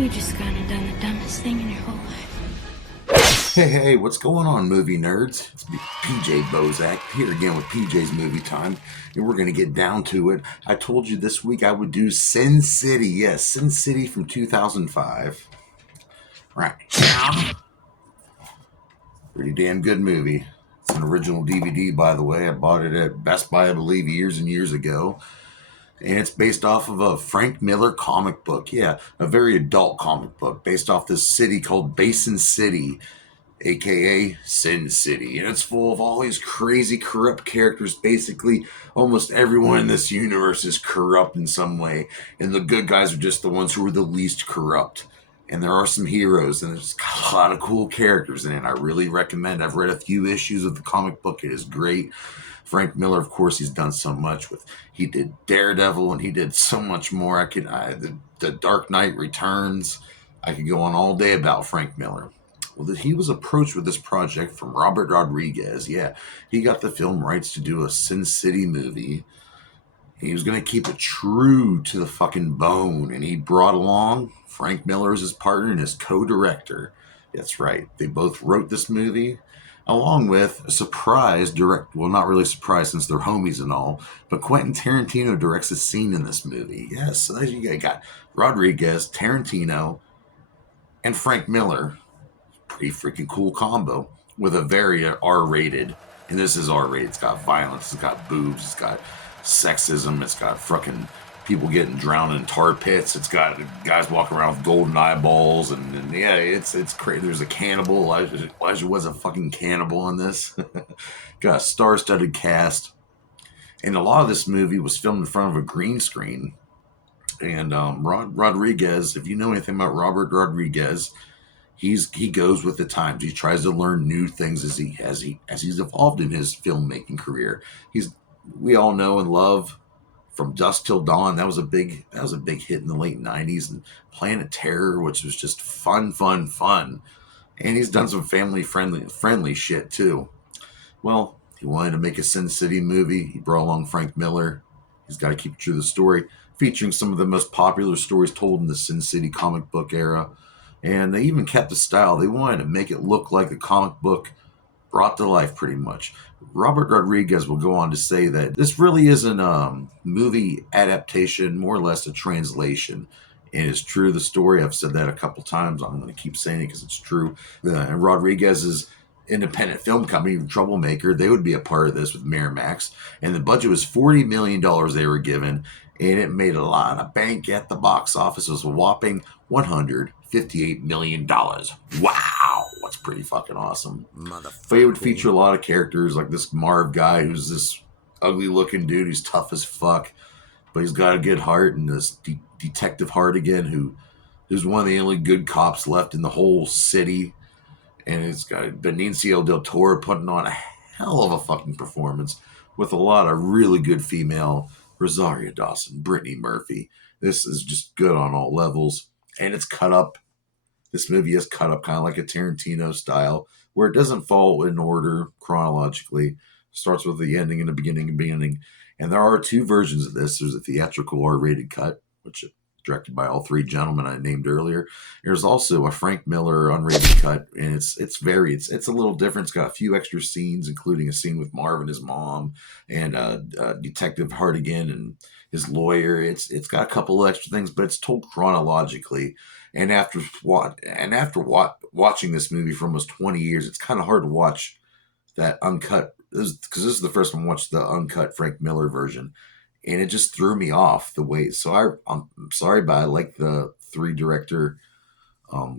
You just kind of done the dumbest thing in your whole life. Hey, what's going on, movie nerds? It's me, PJ Bozak, here again with PJ's Movie Time, and we're going to get down to it. I told you this week I would do Sin City. Yes, Sin City from 2005. Right now, pretty damn good movie. It's an original DVD, by the way. I bought it at Best Buy, I believe, years and years ago. And it's based off of a Frank Miller comic book. Yeah, a very adult comic book based off this city called Basin City, aka Sin City. And it's full of all these crazy, corrupt characters. Basically, almost everyone in this universe is corrupt in some way. And the good guys are just the ones who are the least corrupt. And there are some heroes, and there's got a lot of cool characters in it. I really recommend. I've read a few issues of the comic book. It is great. Frank Miller, of course, he's done so much with. He did Daredevil, and he did so much more. The Dark Knight Returns. I could go on all day about Frank Miller. Well, he was approached with this project from Robert Rodriguez. Yeah, he got the film rights to do a Sin City movie. He was going to keep it true to the fucking bone, and he brought along Frank Miller as his partner and his co-director. That's right. They both wrote this movie, along with a surprise direct. Well, not really a surprise since they're homies and all, but Quentin Tarantino directs a scene in this movie. Yes, so you got Rodriguez, Tarantino, and Frank Miller. Pretty freaking cool combo with a very R-rated, and this is R-rated. It's got violence, it's got boobs, it's got sexism, it's got fucking people getting drowned in tar pits, it's got guys walking around with golden eyeballs, and yeah, it's crazy. There's a cannibal. Elijah was a fucking cannibal in this. Got a star-studded cast, and a lot of this movie was filmed in front of a green screen. And Rodriguez, if you know anything about Robert Rodriguez, he goes with the times. He tries to learn new things as he's evolved in his filmmaking career. We all know and love From Dusk Till Dawn. That was a big hit in the late '90s, and Planet Terror, which was just fun. And he's done some family friendly shit too. Well, he wanted to make a Sin City movie. He brought along Frank Miller. He's got to keep it true to the story, featuring some of the most popular stories told in the Sin City comic book era. And they even kept the style. They wanted to make it look like a comic book brought to life, pretty much. Robert Rodriguez will go on to say that this really isn't a movie adaptation, more or less a translation. And it's true to the story. I've said that a couple times. I'm going to keep saying it because it's true. And Rodriguez's independent film company, Troublemaker, they would be a part of this with Miramax. And the budget was $40 million they were given. And it made a lot of bank at the box office. It was a whopping $158 million. Wow, that's pretty fucking awesome. But it would feature a lot of characters, like this Marv guy who's this ugly looking dude who's tough as fuck, but he's got a good heart, and this Detective Hartigan who's one of the only good cops left in the whole city. And it's got Benicio del Toro putting on a hell of a fucking performance with a lot of really good female. Rosario Dawson, Brittany Murphy. This is just good on all levels. And it's cut up. This movie is cut up kind of like a Tarantino style, where it doesn't fall in order chronologically. It starts with the ending and the beginning. And there are two versions of this. There's a theatrical R-rated cut, which is directed by all three gentlemen I named earlier. There's also a Frank Miller unrated cut, and it's a little different. It's got a few extra scenes, including a scene with Marv and his mom, and Detective Hartigan and his lawyer. It's got a couple of extra things, but it's told chronologically. And after watching this movie for almost 20 years, it's kind of hard to watch that uncut, because this is the first time I watched the uncut Frank Miller version. And it just threw me off the way. So I'm sorry, but I like the three director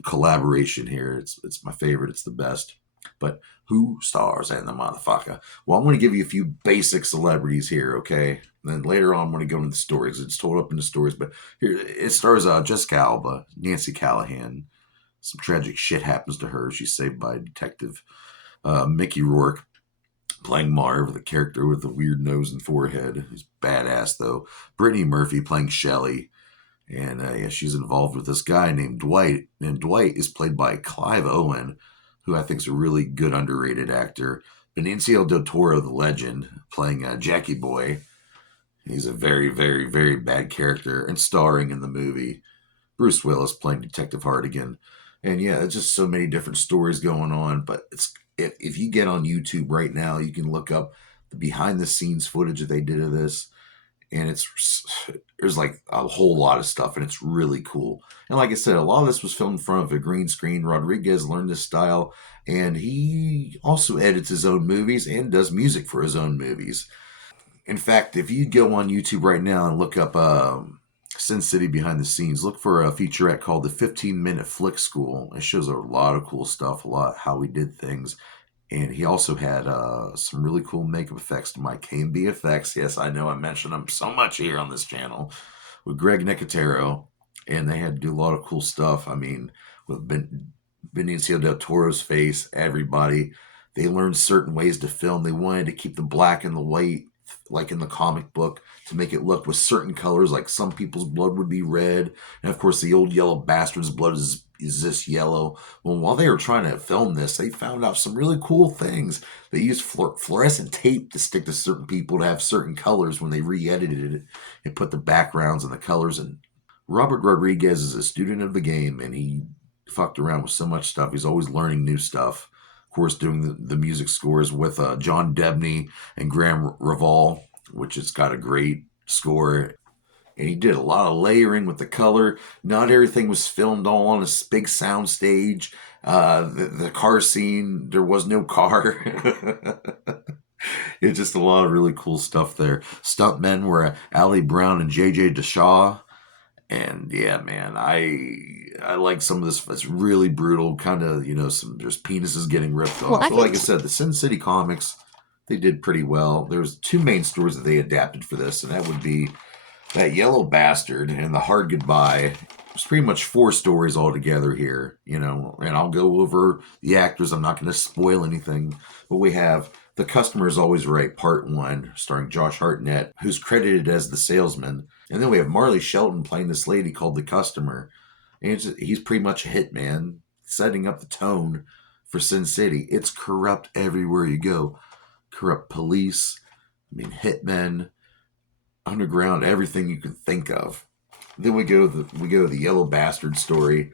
collaboration here. It's my favorite. It's the best. But who stars in the motherfucker? Well, I'm going to give you a few basic celebrities here, okay? And then later on, I'm going to go into the stories. It's told up into stories. But here, it stars Jessica Alba, Nancy Callahan. Some tragic shit happens to her. She's saved by Detective Mickey Rourke, playing Marv, the character with the weird nose and forehead. He's badass, though. Brittany Murphy playing Shelley. And she's involved with this guy named Dwight. And Dwight is played by Clive Owen, who I think is a really good, underrated actor. Benicio del Toro, the legend, playing Jackie Boy. He's a very, very, very bad character and starring in the movie. Bruce Willis playing Detective Hartigan. And yeah, it's just so many different stories going on. But it's if you get on YouTube right now, you can look up the behind the scenes footage that they did of this, and there's like a whole lot of stuff, and it's really cool. And like I said, a lot of this was filmed in front of a green screen. Rodriguez learned this style, and he also edits his own movies and does music for his own movies. In fact, if you go on YouTube right now and look up Sin City behind the scenes, look for a featurette called the 15-minute Flick School. It shows a lot of cool stuff, a lot how he did things. And he also had some really cool makeup effects to my KMB effects. Yes, I know I mentioned them so much here on this channel with Greg Nicotero, and they had to do a lot of cool stuff. I mean, with Benicio del Toro's face, everybody, they learned certain ways to film. They wanted to keep the black and the white, like in the comic book, to make it look with certain colors. Like some people's blood would be red, and of course, the old yellow bastard's blood is this yellow. Well, while they were trying to film this, they found out some really cool things. They used fluorescent tape to stick to certain people to have certain colors when they re-edited it and put the backgrounds and the colors in. Robert Rodriguez is a student of the game, and he fucked around with so much stuff. He's always learning new stuff. Of course, doing the music scores with John Debney and Graham Reval, which has got a great score. And he did a lot of layering with the color. Not everything was filmed all on a big sound stage. The car scene, there was no car. It's just a lot of really cool stuff there. Stuntmen were Ali Brown and JJ DeShaw. And yeah, man, I like some of this. It's really brutal, kind of, there's penises getting ripped off. But like I said, the Sin City comics, they did pretty well. There's two main stories that they adapted for this, and that would be that Yellow Bastard and the Hard Goodbye. There's pretty much four stories all together here, and I'll go over the actors. I'm not going to spoil anything, but we have The Customer is Always Right, Part 1, starring Josh Hartnett, who's credited as the salesman. And then we have Marley Shelton playing this lady called The Customer. And he's pretty much a hitman, setting up the tone for Sin City. It's corrupt everywhere you go. Corrupt police, hitmen, underground, everything you can think of. Then we go to the Yellow Bastard story,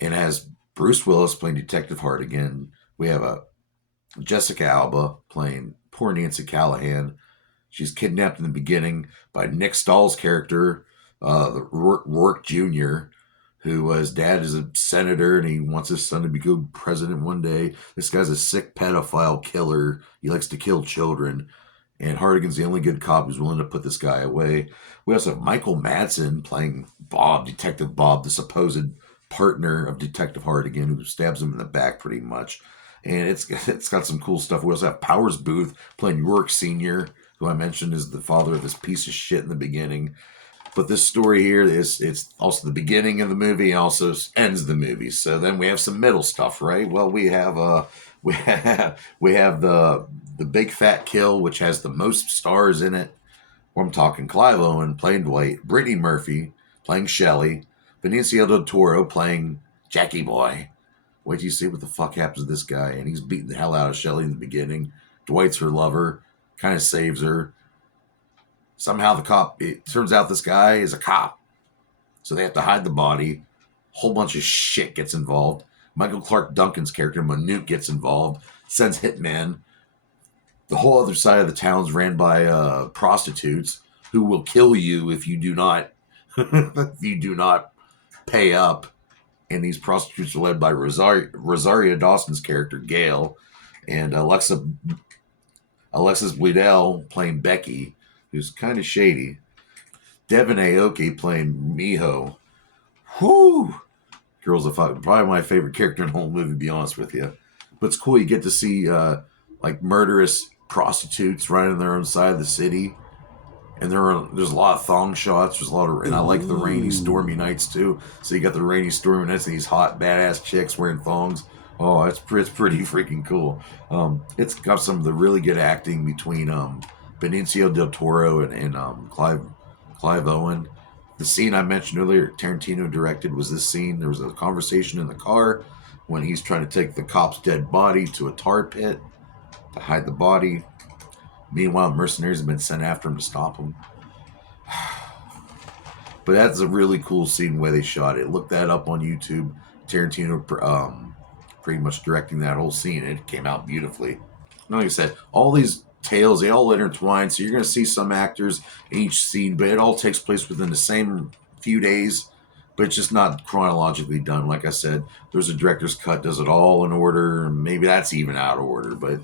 and as Bruce Willis playing Detective Hartigan, we have a Jessica Alba playing poor Nancy Callahan. She's kidnapped in the beginning by Nick Stahl's character, Rourke Jr., who his dad is a senator and he wants his son to become president one day. This guy's a sick pedophile killer. He likes to kill children. And Hartigan's the only good cop who's willing to put this guy away. We also have Michael Madsen playing Bob, Detective Bob, the supposed partner of Detective Hartigan, who stabs him in the back pretty much. And it's got some cool stuff. We also have Powers Booth playing York Sr., who I mentioned is the father of this piece of shit in the beginning. But this story here it's also the beginning of the movie and also ends the movie. So then we have some middle stuff, right? Well, we have the Big Fat Kill, which has the most stars in it. I'm talking Clive Owen playing Dwight, Brittany Murphy playing Shelley, Benicio del Toro playing Jackie Boy. Wait till you see what the fuck happens to this guy. And he's beating the hell out of Shelley in the beginning. Dwight's her lover, kind of saves her. Somehow it turns out this guy is a cop. So they have to hide the body. Whole bunch of shit gets involved. Michael Clark Duncan's character, Manute, gets involved, sends hitmen. The whole other side of the town's ran by prostitutes who will kill you if you do not pay up. And these prostitutes are led by Rosario Dawson's character, Gail, and Alexis Bledel playing Becky, who's kind of shady. Devin Aoki playing Miho. Whoo! Girl's probably my favorite character in the whole movie, to be honest with you. But it's cool. You get to see like murderous prostitutes right on their own side of the city. And there's a lot of thong shots. And I like the rainy, stormy nights too. So you got the rainy, stormy nights and these hot, badass chicks wearing thongs. Oh, it's pretty freaking cool. It's got some of the really good acting between Benicio del Toro and Clive Owen. The scene I mentioned earlier, Tarantino directed, was this scene. There was a conversation in the car when he's trying to take the cop's dead body to a tar pit to hide the body. Meanwhile, mercenaries have been sent after him to stop him. But that's a really cool scene where they shot it. Look that up on YouTube. Tarantino pretty much directing that whole scene. It came out beautifully. Like I said, all these tales, they all intertwine. So you're going to see some actors in each scene, but it all takes place within the same few days, but it's just not chronologically done. Like I said, there's a director's cut, does it all in order. Maybe that's even out of order, but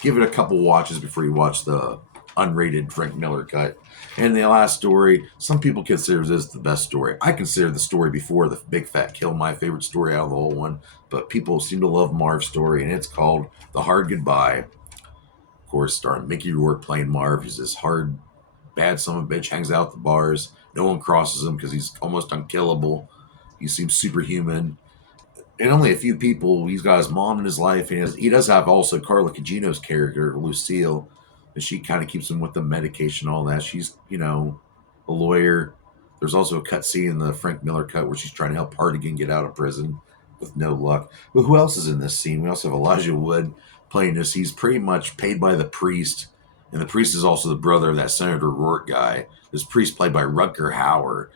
give it a couple watches before you watch the unrated Frank Miller cut. And the last story, some people consider this the best story. I consider the story before the Big Fat Kill my favorite story out of the whole one, but people seem to love Marv's story, and it's called The Hard Goodbye. Of course, starring Mickey Rourke playing Marv. He's this hard, bad son of a bitch, hangs out at the bars. No one crosses him because he's almost unkillable. He seems superhuman. And only a few people. He's got his mom in his life. And he does have also Carla Cugino's character, Lucille, and she kind of keeps him with the medication, all that. She's, a lawyer. There's also a cut scene in the Frank Miller cut where she's trying to help Hardigan get out of prison with no luck. But who else is in this scene? We also have Elijah Wood playing this. He's pretty much paid by the priest, and the priest is also the brother of that Senator Rourke guy. This priest played by Rutger Hauer,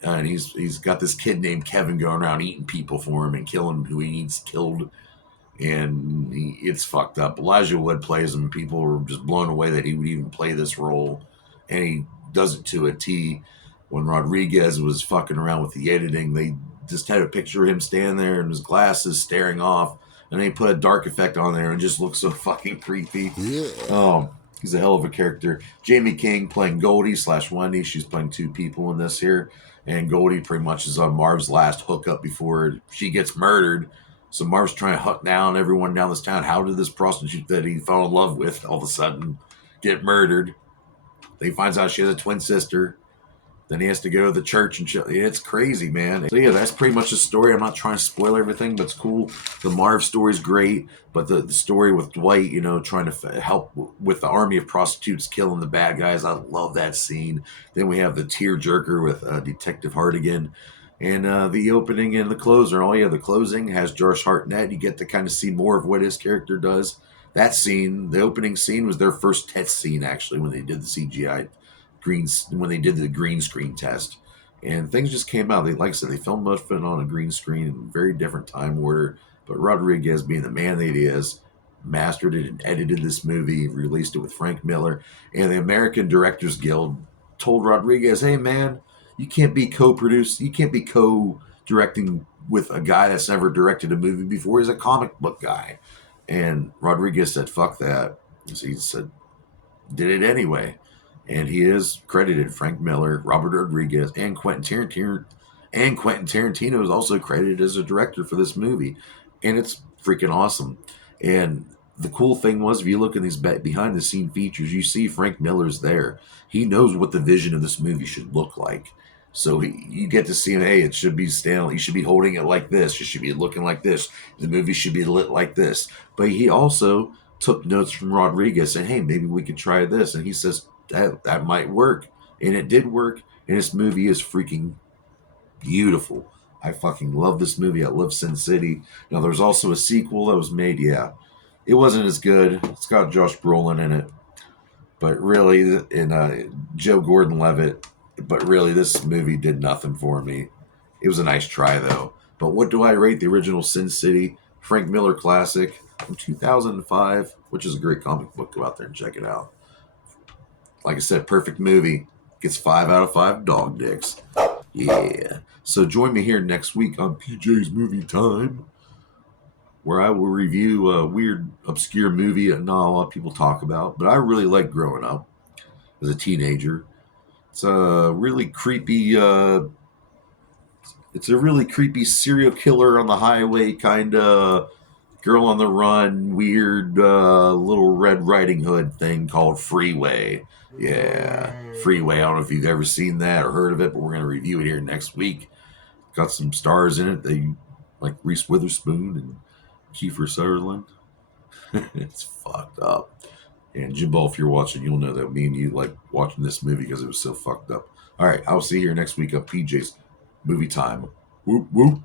and he's got this kid named Kevin going around eating people for him and killing who he needs killed, and it's fucked up. Elijah Wood plays him. People were just blown away that he would even play this role, and he does it to a T. When Rodriguez was fucking around with the editing, they just had a picture of him standing there in his glasses staring off, and they put a dark effect on there and it just looks so fucking creepy. Yeah. Oh, he's a hell of a character. Jamie King playing Goldie / Wendy. She's playing two people in this here. And Goldie pretty much is on Marv's last hookup before she gets murdered. So Marv's trying to hunt down everyone down this town. How did this prostitute that he fell in love with all of a sudden get murdered? He finds out she has a twin sister. Then he has to go to the church and shit. It's crazy, man. So yeah, that's pretty much the story. I'm not trying to spoil everything, but it's cool. The Marv story's great, but the story with Dwight, trying to help with the army of prostitutes killing the bad guys, I love that scene. Then we have the tearjerker with Detective Hardigan. And the opening and the closer. Oh yeah, the closing has Josh Hartnett. You get to kind of see more of what his character does. That scene, the opening scene, was their first test scene actually when they did the CGI when they did the green screen test, and things just came out. They, like I said, they filmed most of it on a green screen in very different time order. But Rodriguez, being the man that he is, mastered it and edited this movie, released it with Frank Miller, and the American Directors Guild told Rodriguez, "Hey man, you can't be you can't be co-directing with a guy that's never directed a movie before. He's a comic book guy." And Rodriguez said, "Fuck that." So he said, did it anyway. And he is credited. Frank Miller, Robert Rodriguez, and Quentin Tarantino. And Quentin Tarantino is also credited as a director for this movie. And it's freaking awesome. And the cool thing was, if you look at these behind the scene features, you see Frank Miller's there. He knows what the vision of this movie should look like. So you get to see him, hey, it should be Stanley. You should be holding it like this. It should be looking like this. The movie should be lit like this. But he also took notes from Rodriguez and, hey, maybe we could try this. And he says, that might work. And it did work. And this movie is freaking beautiful. I fucking love this movie. I love Sin City. Now, there's also a sequel that was made. Yeah, it wasn't as good. It's got Josh Brolin in it. But really, and Joe Gordon-Levitt. But really, this movie did nothing for me. It was a nice try, though. But what do I rate the original Sin City Frank Miller classic from 2005, which is a great comic book. Go out there and check it out. Like I said, perfect movie. Gets 5 out of 5 dog dicks. Yeah. So join me here next week on PJ's Movie Time, where I will review a weird, obscure movie that not a lot of people talk about, but I really liked growing up as a teenager. It's a really creepy serial killer on the highway kind of girl on the run, weird little Red Riding Hood thing called Freeway. Yeah, Freeway. I don't know if you've ever seen that or heard of it, but we're going to review it here next week. Got some stars in it. They like Reese Witherspoon and Kiefer Sutherland. It's fucked up. And Jimbo, if you're watching, you'll know that me and you like watching this movie because it was so fucked up. All right, I'll see you here next week on PJ's Movie Time. Whoop, whoop.